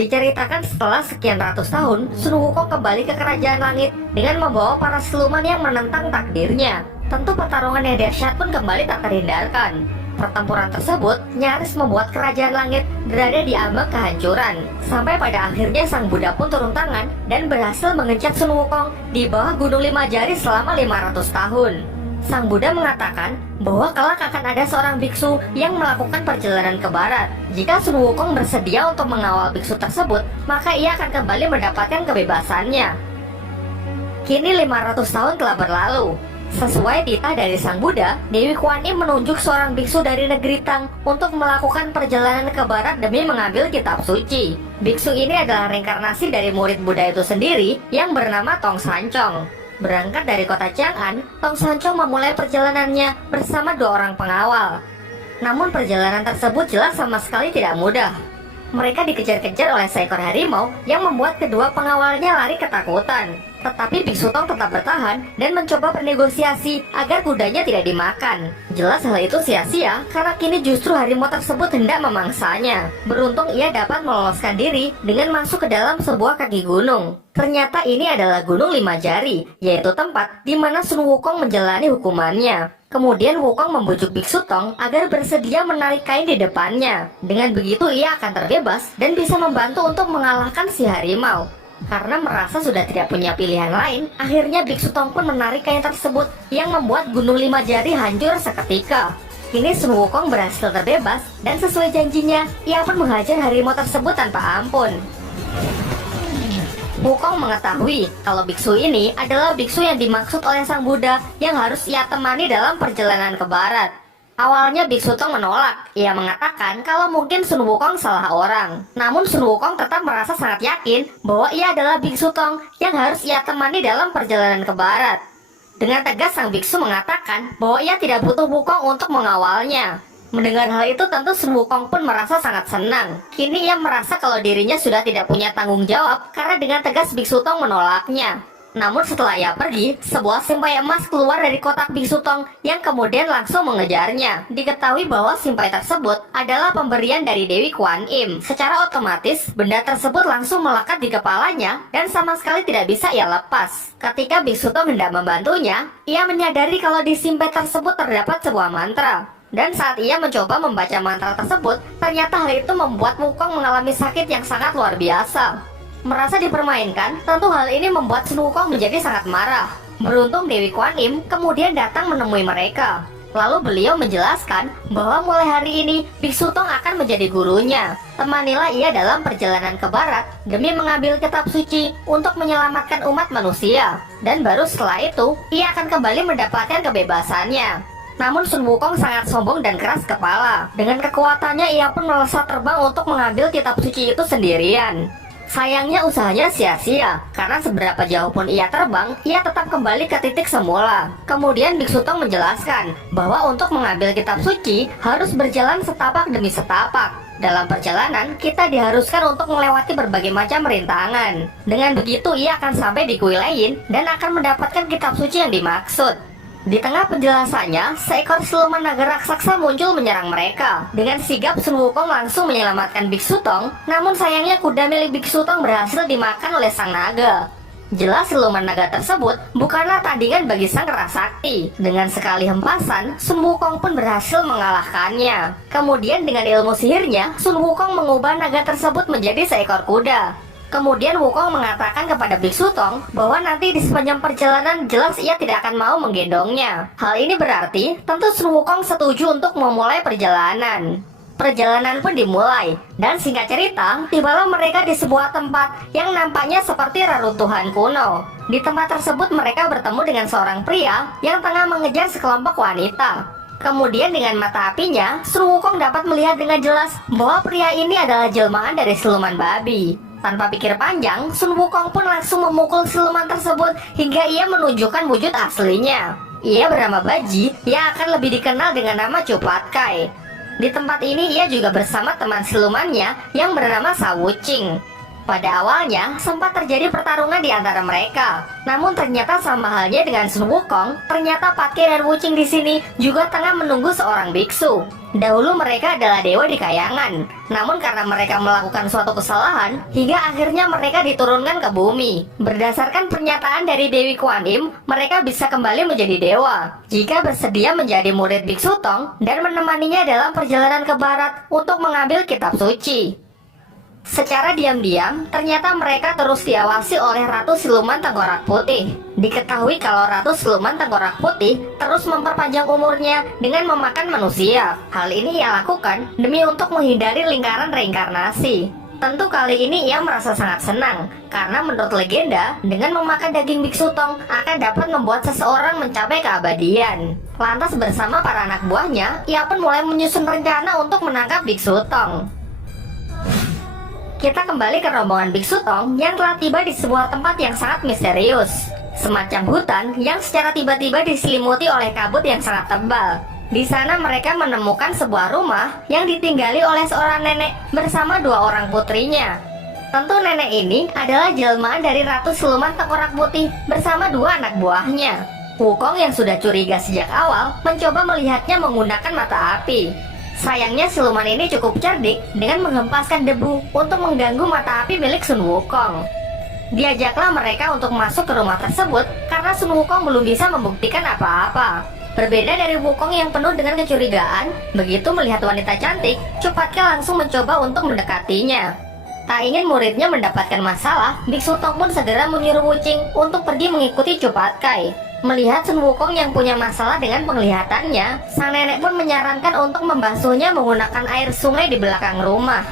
Diceritakan setelah sekian ratus tahun, Sun Wukong kembali ke kerajaan langit dengan membawa para siluman yang menentang takdirnya. Tentu pertarungan yang dahsyat pun kembali tak terhindarkan. Pertempuran tersebut nyaris membuat kerajaan langit berada di ambang kehancuran. Sampai pada akhirnya Sang Buddha pun turun tangan dan berhasil mengecat Sun Wukong di bawah Gunung Lima Jari selama 500 tahun. Sang Buddha mengatakan bahwa kelak akan ada seorang biksu yang melakukan perjalanan ke barat. Jika Sun Wukong bersedia untuk mengawal biksu tersebut, maka ia akan kembali mendapatkan kebebasannya. Kini 500 tahun telah berlalu. Sesuai titah dari Sang Buddha, Dewi Kuan Im menunjuk seorang biksu dari negeri Tang untuk melakukan perjalanan ke barat demi mengambil kitab suci. Biksu ini adalah reinkarnasi dari murid Buddha itu sendiri yang bernama Tong Sancong. Berangkat dari kota Chang'an, Tong Sancong memulai perjalanannya bersama 2 orang pengawal. Namun perjalanan tersebut jelas sama sekali tidak mudah. Mereka dikejar-kejar oleh seekor harimau yang membuat kedua pengawalnya lari ketakutan. Tetapi Biksu Tong tetap bertahan dan mencoba bernegosiasi agar kudanya tidak dimakan. Jelas hal itu sia-sia karena kini justru harimau tersebut hendak memangsanya. Beruntung ia dapat meloloskan diri dengan masuk ke dalam sebuah kaki gunung. Ternyata ini adalah Gunung Lima Jari, yaitu tempat di mana Sun Wukong menjalani hukumannya. Kemudian Wukong membujuk Biksu Tong agar bersedia menarik kain di depannya. Dengan begitu ia akan terbebas dan bisa membantu untuk mengalahkan si harimau. Karena merasa sudah tidak punya pilihan lain, akhirnya Biksu Tong pun menarik kain tersebut yang membuat Gunung Lima Jari hancur seketika. Kini Sun Wukong berhasil terbebas dan sesuai janjinya, ia pun menghajar harimau tersebut tanpa ampun. Wukong mengetahui kalau biksu ini adalah biksu yang dimaksud oleh Sang Buddha yang harus ia temani dalam perjalanan ke barat. Awalnya Biksu Tong menolak. Ia mengatakan kalau mungkin Sun Wukong salah orang. Namun Sun Wukong tetap merasa sangat yakin bahwa ia adalah Biksu Tong yang harus ia temani dalam perjalanan ke barat. Dengan tegas sang biksu mengatakan bahwa ia tidak butuh Wukong untuk mengawalnya. Mendengar hal itu tentu Sun Wukong pun merasa sangat senang. Kini ia merasa kalau dirinya sudah tidak punya tanggung jawab karena dengan tegas Biksu Tong menolaknya. Namun setelah ia pergi, sebuah simpai emas keluar dari kotak Biksu Tong yang kemudian langsung mengejarnya. Diketahui bahwa simpai tersebut adalah pemberian dari Dewi Kuan Im. Secara otomatis, benda tersebut langsung melekat di kepalanya dan sama sekali tidak bisa ia lepas. Ketika Biksu Tong hendak membantunya, ia menyadari kalau di simpai tersebut terdapat sebuah mantra. Dan saat ia mencoba membaca mantra tersebut, ternyata hal itu membuat Wukong mengalami sakit yang sangat luar biasa. Merasa dipermainkan, tentu hal ini membuat Sun Wukong menjadi sangat marah. Beruntung Dewi Kuan Im kemudian datang menemui mereka. Lalu beliau menjelaskan bahwa mulai hari ini Biksu Tong akan menjadi gurunya. Temanilah ia dalam perjalanan ke barat demi mengambil kitab suci untuk menyelamatkan umat manusia. Dan baru setelah itu, ia akan kembali mendapatkan kebebasannya. Namun Sun Wukong sangat sombong dan keras kepala. Dengan kekuatannya ia pun melesat terbang untuk mengambil kitab suci itu sendirian. Sayangnya usahanya sia-sia, karena seberapa jauh pun ia terbang, ia tetap kembali ke titik semula. Kemudian Biksu Tong menjelaskan bahwa untuk mengambil kitab suci harus berjalan setapak demi setapak. Dalam perjalanan, kita diharuskan untuk melewati berbagai macam rintangan. Dengan begitu ia akan sampai di kuil lain dan akan mendapatkan kitab suci yang dimaksud. Di tengah penjelasannya, seekor siluman naga raksasa muncul menyerang mereka. Dengan sigap Sun Wukong langsung menyelamatkan Biksu Tong, namun sayangnya kuda milik Biksu Tong berhasil dimakan oleh sang naga. Jelas siluman naga tersebut bukanlah tandingan bagi sang Kerasakti. Dengan sekali hempasan, Sun Wukong pun berhasil mengalahkannya. Kemudian dengan ilmu sihirnya, Sun Wukong mengubah naga tersebut menjadi seekor kuda. Kemudian Wukong mengatakan kepada Biksu Tong bahwa nanti di sepanjang perjalanan jelas ia tidak akan mau menggendongnya. Hal ini berarti tentu Sun Wukong setuju untuk memulai perjalanan. Perjalanan pun dimulai, dan singkat cerita, tibalah mereka di sebuah tempat yang nampaknya seperti reruntuhan kuno. Di tempat tersebut mereka bertemu dengan seorang pria yang tengah mengejar sekelompok wanita. Kemudian dengan mata apinya, Sun Wukong dapat melihat dengan jelas bahwa pria ini adalah jelmaan dari siluman babi. Tanpa pikir panjang, Sun Wukong pun langsung memukul siluman tersebut hingga ia menunjukkan wujud aslinya. Ia bernama Baji, yang akan lebih dikenal dengan nama Cupatkai. Di tempat ini ia juga bersama teman silumannya yang bernama Sa Wuqing. Pada awalnya, sempat terjadi pertarungan di antara mereka. Namun ternyata sama halnya dengan Sun Wukong, ternyata Patke dan Wuching di sini juga tengah menunggu seorang biksu. Dahulu mereka adalah dewa di kayangan. Namun karena mereka melakukan suatu kesalahan, hingga akhirnya mereka diturunkan ke bumi. Berdasarkan pernyataan dari Dewi Kuan Im, mereka bisa kembali menjadi dewa jika bersedia menjadi murid Biksu Tong dan menemaninya dalam perjalanan ke barat untuk mengambil kitab suci. Secara diam-diam, ternyata mereka terus diawasi oleh Ratu Siluman Tengkorak Putih. Diketahui kalau Ratu Siluman Tengkorak Putih terus memperpanjang umurnya dengan memakan manusia. Hal ini ia lakukan demi untuk menghindari lingkaran reinkarnasi. Tentu kali ini ia merasa sangat senang, karena menurut legenda, dengan memakan daging Biksu Tong akan dapat membuat seseorang mencapai keabadian. Lantas bersama para anak buahnya, ia pun mulai menyusun rencana untuk menangkap Biksu Tong. Kita kembali ke rombongan Biksu Tong yang telah tiba di sebuah tempat yang sangat misterius. Semacam hutan yang secara tiba-tiba diselimuti oleh kabut yang sangat tebal. Di sana mereka menemukan sebuah rumah yang ditinggali oleh seorang nenek bersama dua orang putrinya. Tentu nenek ini adalah jelmaan dari Ratu Siluman Tengkorak Putih bersama dua anak buahnya. Wukong yang sudah curiga sejak awal mencoba melihatnya menggunakan mata api. Sayangnya siluman ini cukup cerdik dengan menghempaskan debu untuk mengganggu mata api milik Sun Wukong. Diajaklah mereka untuk masuk ke rumah tersebut karena Sun Wukong belum bisa membuktikan apa-apa. Berbeda dari Wukong yang penuh dengan kecurigaan, begitu melihat wanita cantik, Cupatke langsung mencoba untuk mendekatinya. Tak ingin muridnya mendapatkan masalah, Biksu Tong pun segera menyuruh Wuching untuk pergi mengikuti Cupatke. Melihat Sun Wukong yang punya masalah dengan penglihatannya, sang nenek pun menyarankan untuk membasuhnya menggunakan air sungai di belakang rumah.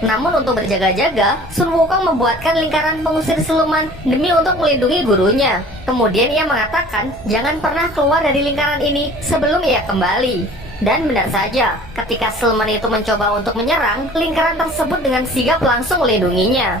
Namun untuk berjaga-jaga, Sun Wukong membuatkan lingkaran pengusir siluman demi untuk melindungi gurunya. Kemudian ia mengatakan jangan pernah keluar dari lingkaran ini sebelum ia kembali. Dan benar saja, ketika siluman itu mencoba untuk menyerang, lingkaran tersebut dengan sigap langsung melindunginya.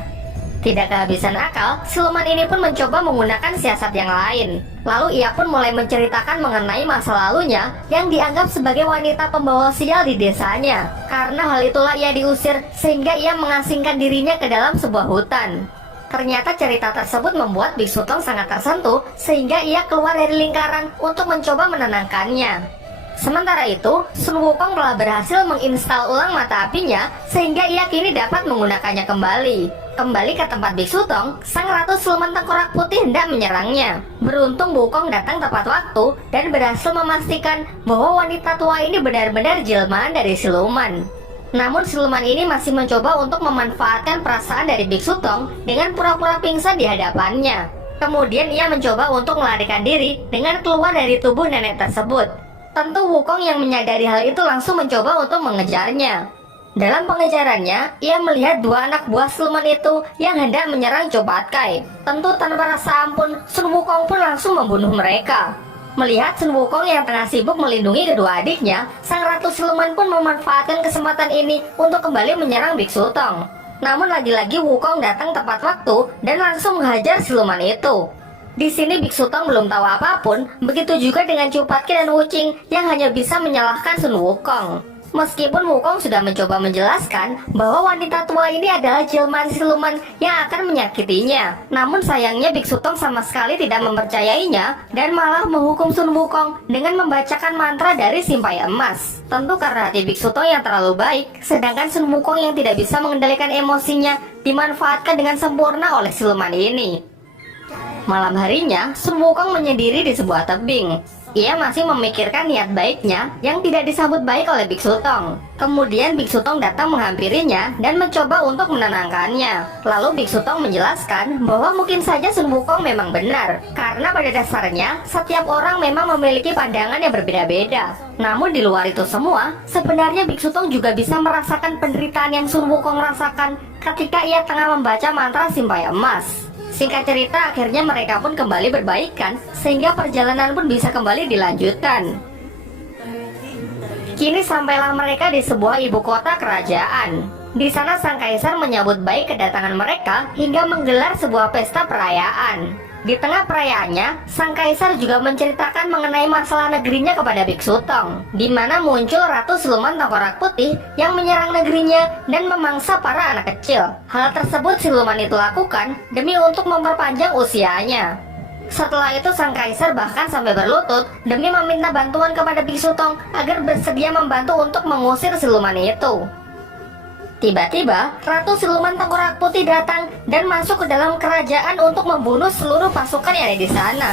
Tidak kehabisan akal, siluman ini pun mencoba menggunakan siasat yang lain. Lalu ia pun mulai menceritakan mengenai masa lalunya yang dianggap sebagai wanita pembawa sial di desanya. Karena hal itulah ia diusir sehingga ia mengasingkan dirinya ke dalam sebuah hutan. Ternyata cerita tersebut membuat Biksu Tong sangat tersentuh sehingga ia keluar dari lingkaran untuk mencoba menenangkannya. Sementara itu, Sun Wukong telah berhasil menginstal ulang mata apinya sehingga ia kini dapat menggunakannya kembali. Kembali ke tempat Biksu Tong, sang Ratu Siluman Tengkorak Putih hendak menyerangnya. Beruntung Wukong datang tepat waktu dan berhasil memastikan bahwa wanita tua ini benar-benar jelmaan dari siluman. Namun siluman ini masih mencoba untuk memanfaatkan perasaan dari Biksu Tong dengan pura-pura pingsan di hadapannya. Kemudian ia mencoba untuk melarikan diri dengan keluar dari tubuh nenek tersebut. Tentu Wukong yang menyadari hal itu langsung mencoba untuk mengejarnya. Dalam pengejarannya, ia melihat dua anak buah siluman itu yang hendak menyerang Cupatke. Tentu tanpa rasa ampun, Sun Wukong pun langsung membunuh mereka. Melihat Sun Wukong yang tengah sibuk melindungi kedua adiknya, sang Ratu Siluman pun memanfaatkan kesempatan ini untuk kembali menyerang Biksu Tong. Namun lagi-lagi Wukong datang tepat waktu dan langsung menghajar siluman itu. Di sini Biksu Tong belum tahu apapun, begitu juga dengan Cupatke dan Wuching yang hanya bisa menyalahkan Sun Wukong. Meskipun Wukong sudah mencoba menjelaskan bahwa wanita tua ini adalah jelmaan siluman yang akan menyakitinya, namun sayangnya Biksu Tong sama sekali tidak mempercayainya dan malah menghukum Sun Wukong dengan membacakan mantra dari simpai emas. Tentu karena hati Biksu Tong yang terlalu baik, sedangkan Sun Wukong yang tidak bisa mengendalikan emosinya dimanfaatkan dengan sempurna oleh siluman ini. Malam harinya, Sun Wukong menyendiri di sebuah tebing. Ia masih memikirkan niat baiknya yang tidak disambut baik oleh Biksu Tong. Kemudian Biksu Tong datang menghampirinya dan mencoba untuk menenangkannya. Lalu Biksu Tong menjelaskan bahwa mungkin saja Sun Wukong memang benar, karena pada dasarnya setiap orang memang memiliki pandangan yang berbeda-beda. Namun di luar itu semua, sebenarnya Biksu Tong juga bisa merasakan penderitaan yang Sun Wukong rasakan ketika ia tengah membaca mantra simpai emas. Singkat cerita, akhirnya mereka pun kembali berbaikan sehingga perjalanan pun bisa kembali dilanjutkan. Kini sampailah mereka di sebuah ibu kota kerajaan. Di sana sang kaisar menyambut baik kedatangan mereka hingga menggelar sebuah pesta perayaan. Di tengah perayaannya, sang kaisar juga menceritakan mengenai masalah negerinya kepada Biksu Tong, di mana muncul Ratu Siluman Tengkorak Putih yang menyerang negerinya dan memangsa para anak kecil. Hal tersebut siluman itu lakukan demi untuk memperpanjang usianya. Setelah itu sang kaisar bahkan sampai berlutut demi meminta bantuan kepada Biksu Tong agar bersedia membantu untuk mengusir siluman itu. Tiba-tiba, Ratu Siluman Tengkorak Putih datang dan masuk ke dalam kerajaan untuk membunuh seluruh pasukan yang ada di sana.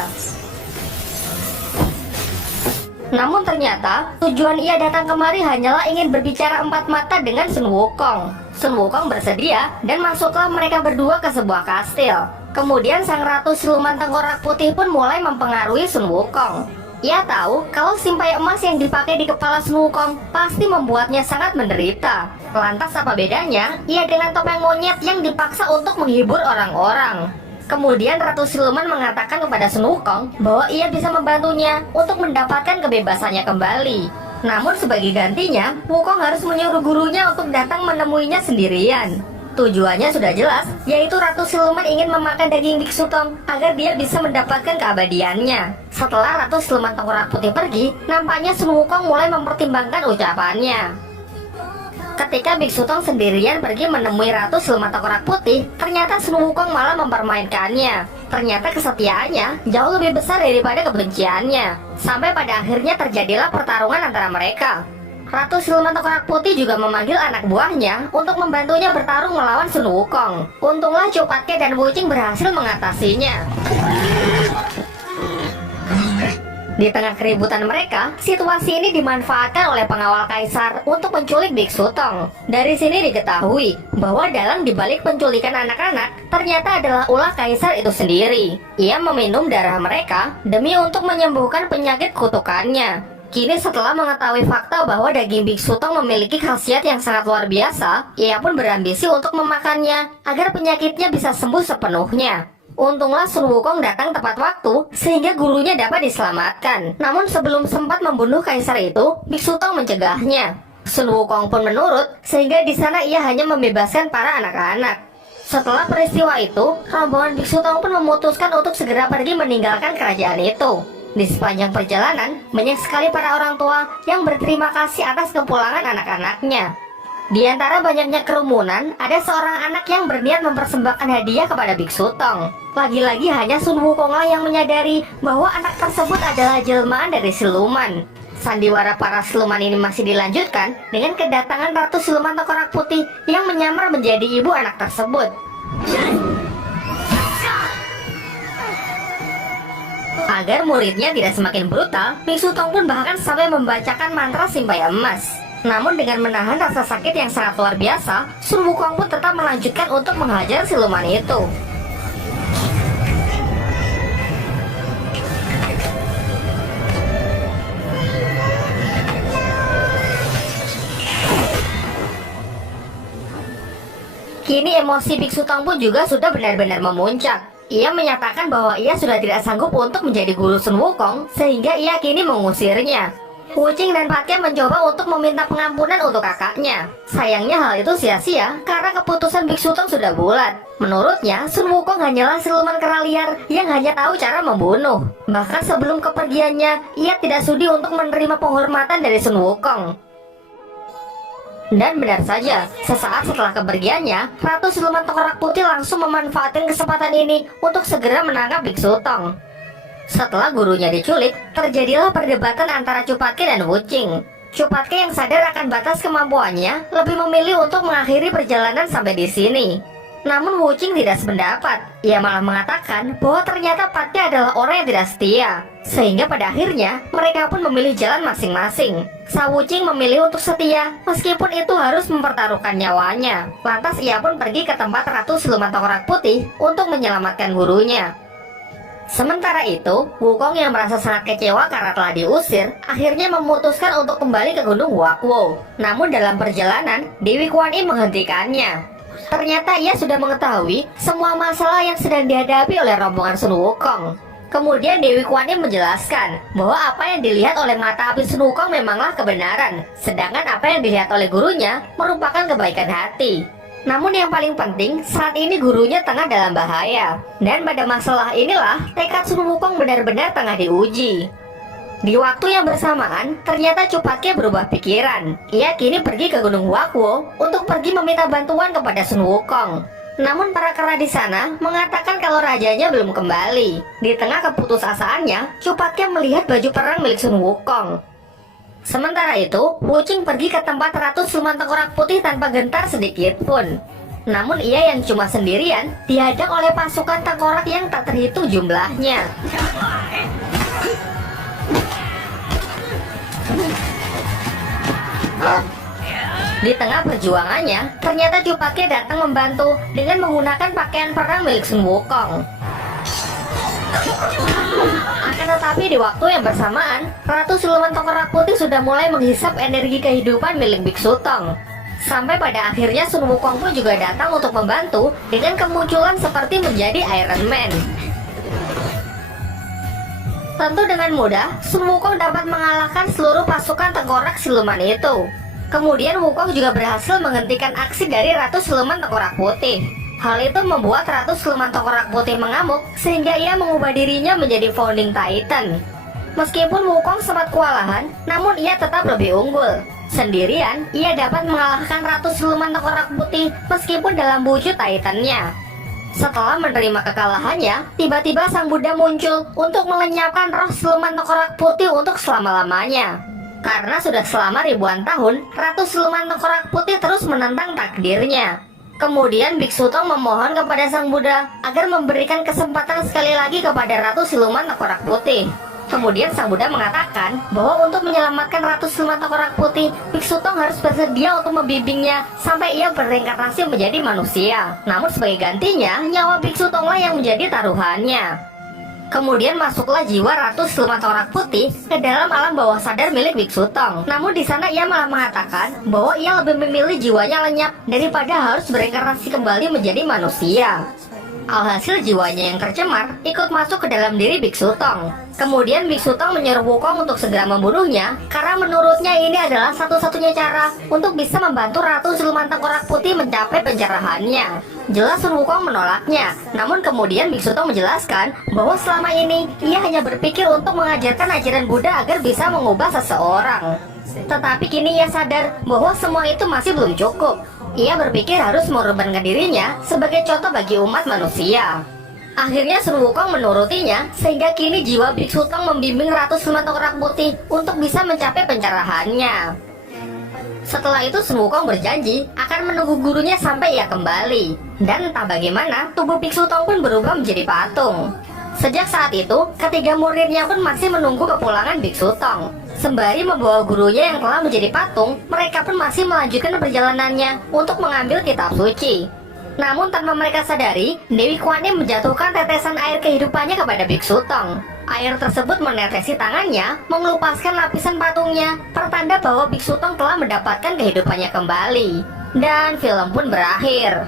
Namun ternyata, tujuan ia datang kemari hanyalah ingin berbicara empat mata dengan Sun Wukong. Sun Wukong bersedia dan masuklah mereka berdua ke sebuah kastil. Kemudian sang Ratu Siluman Tengkorak Putih pun mulai mempengaruhi Sun Wukong. Ia tahu kalau simpai emas yang dipakai di kepala Sun Wukong pasti membuatnya sangat menderita. Lantas apa bedanya ia dengan topeng monyet yang dipaksa untuk menghibur orang-orang? Kemudian Ratu Siluman mengatakan kepada Sun Wukong bahwa ia bisa membantunya untuk mendapatkan kebebasannya kembali. Namun sebagai gantinya, Wukong harus menyuruh gurunya untuk datang menemuinya sendirian. Tujuannya sudah jelas, yaitu Ratu Siluman ingin memakan daging Biksu Tong agar dia bisa mendapatkan keabadiannya. Setelah Ratu Siluman Tengkorak Putih pergi, nampaknya Sun Wukong mulai mempertimbangkan ucapannya. Ketika Biksu Tong sendirian pergi menemui Ratu Siluman Tengkorak Putih, ternyata Sun Wukong malah mempermainkannya. Ternyata kesetiaannya jauh lebih besar daripada kebenciannya. Sampai pada akhirnya terjadilah pertarungan antara mereka. Ratu Siluman Tengkorak Putih juga memanggil anak buahnya untuk membantunya bertarung melawan Sun Wukong. Untunglah Cupatke dan Wuching berhasil mengatasinya. Di tengah keributan mereka, situasi ini dimanfaatkan oleh pengawal kaisar untuk menculik Biksu Tong. Dari sini diketahui bahwa dalang dibalik penculikan anak-anak ternyata adalah ulah kaisar itu sendiri. Ia meminum darah mereka demi untuk menyembuhkan penyakit kutukannya. Kini setelah mengetahui fakta bahwa daging Biksu Tong memiliki khasiat yang sangat luar biasa, ia pun berambisi untuk memakannya agar penyakitnya bisa sembuh sepenuhnya. Untunglah Sun Wukong datang tepat waktu sehingga gurunya dapat diselamatkan. Namun sebelum sempat membunuh kaisar itu, Biksu Tong mencegahnya. Sun Wukong pun menurut sehingga di sana ia hanya membebaskan para anak-anak. Setelah peristiwa itu, rombongan Biksu Tong pun memutuskan untuk segera pergi meninggalkan kerajaan itu. Di sepanjang perjalanan, banyak sekali para orang tua yang berterima kasih atas kepulangan anak-anaknya. Di antara banyaknya kerumunan, ada seorang anak yang berniat mempersembahkan hadiah kepada Biksu Tong. Lagi-lagi hanya Sun Wukonglah yang menyadari bahwa anak tersebut adalah jelmaan dari siluman. Sandiwara para siluman ini masih dilanjutkan dengan kedatangan Ratu Siluman Tengkorak Putih yang menyamar menjadi ibu anak tersebut. Agar muridnya tidak semakin brutal, Biksu Tong pun bahkan sampai membacakan mantra simpai emas. Namun dengan menahan rasa sakit yang sangat luar biasa, Sun Wukong pun tetap melanjutkan untuk menghajar siluman itu. Kini emosi Biksu Tong pun juga sudah benar-benar memuncak. Ia menyatakan bahwa ia sudah tidak sanggup untuk menjadi guru Sun Wukong, sehingga ia kini mengusirnya. Wuching dan Patke mencoba untuk meminta pengampunan untuk kakaknya. Sayangnya hal itu sia-sia karena keputusan Biksu Tong sudah bulat. Menurutnya, Sun Wukong hanyalah siluman kera liar yang hanya tahu cara membunuh. Bahkan sebelum kepergiannya, ia tidak sudi untuk menerima penghormatan dari Sun Wukong. Dan benar saja, sesaat setelah kepergiannya, Ratu Siluman Tengkorak Putih langsung memanfaatkan kesempatan ini untuk segera menangkap Biksu Tong. Setelah gurunya diculik, terjadilah perdebatan antara Cupatke dan Wuching. Cupatke yang sadar akan batas kemampuannya, lebih memilih untuk mengakhiri perjalanan sampai di sini. Namun Wuching tidak sependapat. Ia malah mengatakan bahwa ternyata Patke adalah orang yang tidak setia. Sehingga pada akhirnya, mereka pun memilih jalan masing-masing. Sa Wuching memilih untuk setia, meskipun itu harus mempertaruhkan nyawanya. Lantas ia pun pergi ke tempat Ratu Siluman Tengkorak Putih untuk menyelamatkan gurunya. Sementara itu, Wukong yang merasa sangat kecewa karena telah diusir, akhirnya memutuskan untuk kembali ke Gunung Wakwo. Namun dalam perjalanan, Dewi Kuan Im menghentikannya. Ternyata ia sudah mengetahui semua masalah yang sedang dihadapi oleh rombongan Sun Wukong. Kemudian Dewi Kuan Im menjelaskan bahwa apa yang dilihat oleh mata api Sun Wukong memanglah kebenaran, sedangkan apa yang dilihat oleh gurunya merupakan kebaikan hati. Namun yang paling penting, saat ini gurunya tengah dalam bahaya. Dan pada masalah inilah, tekad Sun Wukong benar-benar tengah diuji. Di waktu yang bersamaan, ternyata Cupatke berubah pikiran. Ia kini pergi ke Gunung Huakuo untuk pergi meminta bantuan kepada Sun Wukong. Namun para kera di sana mengatakan kalau rajanya belum kembali. Di tengah keputusasaannya, Cupatke melihat baju perang milik Sun Wukong. Sementara itu, Wuching pergi ke tempat Ratu Siluman Tengkorak Putih tanpa gentar sedikit pun. Namun ia yang cuma sendirian dihadang oleh pasukan tengkorak yang tak terhitung jumlahnya. Di tengah perjuangannya, ternyata Cupatke datang membantu dengan menggunakan pakaian perang milik Sun Wukong. Akan tetapi di waktu yang bersamaan, Ratu Siluman Tengkorak Putih sudah mulai menghisap energi kehidupan milik Biksu Tong. Sampai pada akhirnya Sun Wukong pun juga datang untuk membantu dengan kemunculan seperti menjadi Iron Man. Tentu dengan mudah, Sun Wukong dapat mengalahkan seluruh pasukan tengkorak siluman itu. Kemudian Wukong juga berhasil menghentikan aksi dari Ratu Siluman Tengkorak Putih. Hal itu membuat Ratu Siluman Tengkorak Putih mengamuk sehingga ia mengubah dirinya menjadi Founding Titan. Meskipun Wukong sempat kewalahan, namun ia tetap lebih unggul. Sendirian, ia dapat mengalahkan Ratu Siluman Tengkorak Putih meskipun dalam wujud Titannya. Setelah menerima kekalahannya, tiba-tiba Sang Buddha muncul untuk melenyapkan roh Siluman Tengkorak Putih untuk selama-lamanya. Karena sudah selama ribuan tahun, Ratu Siluman Tengkorak Putih terus menentang takdirnya. Kemudian Biksu Tong memohon kepada Sang Buddha agar memberikan kesempatan sekali lagi kepada Ratu Siluman Tengkorak Putih. Kemudian Sang Buddha mengatakan bahwa untuk menyelamatkan Ratu Siluman Tengkorak Putih, Biksu Tong harus bersedia untuk membimbingnya sampai ia berreinkarnasi menjadi manusia. Namun sebagai gantinya, nyawa Biksu Tonglah yang menjadi taruhannya. Kemudian masuklah jiwa Ratu Siluman Tengkorak Putih ke dalam alam bawah sadar milik Biksu Tong. Namun di sana ia malah mengatakan bahwa ia lebih memilih jiwanya lenyap daripada harus berreinkarnasi kembali menjadi manusia. Alhasil jiwanya yang tercemar ikut masuk ke dalam diri Biksu Tong. Kemudian Biksu Tong menyuruh Wukong untuk segera membunuhnya karena menurutnya ini adalah satu-satunya cara untuk bisa membantu Ratu Siluman Tengkorak Putih mencapai pencerahannya. Jelas Sun Wukong menolaknya, namun kemudian Biksu Tong menjelaskan bahwa selama ini ia hanya berpikir untuk mengajarkan ajaran Buddha agar bisa mengubah seseorang. Tetapi kini ia sadar bahwa semua itu masih belum cukup. Ia berpikir harus mengorbankan dirinya sebagai contoh bagi umat manusia. Akhirnya Sun Wukong menurutinya, sehingga kini jiwa Biksu Tong membimbing Ratu Siluman Tengkorak Putih untuk bisa mencapai pencerahannya. Setelah itu Sun Wukong berjanji akan menunggu gurunya sampai ia kembali. Dan entah bagaimana, tubuh Biksu Tong pun berubah menjadi patung. Sejak saat itu, ketiga muridnya pun masih menunggu kepulangan Biksu Tong. Sembari membawa gurunya yang telah menjadi patung, mereka pun masih melanjutkan perjalanannya untuk mengambil kitab suci. Namun tanpa mereka sadari, Dewi Kuan Yin menjatuhkan tetesan air kehidupannya kepada Biksu Tong. Air tersebut menetesi tangannya, mengelupaskan lapisan patungnya, pertanda bahwa Biksu Tong telah mendapatkan kehidupannya kembali. Dan film pun berakhir.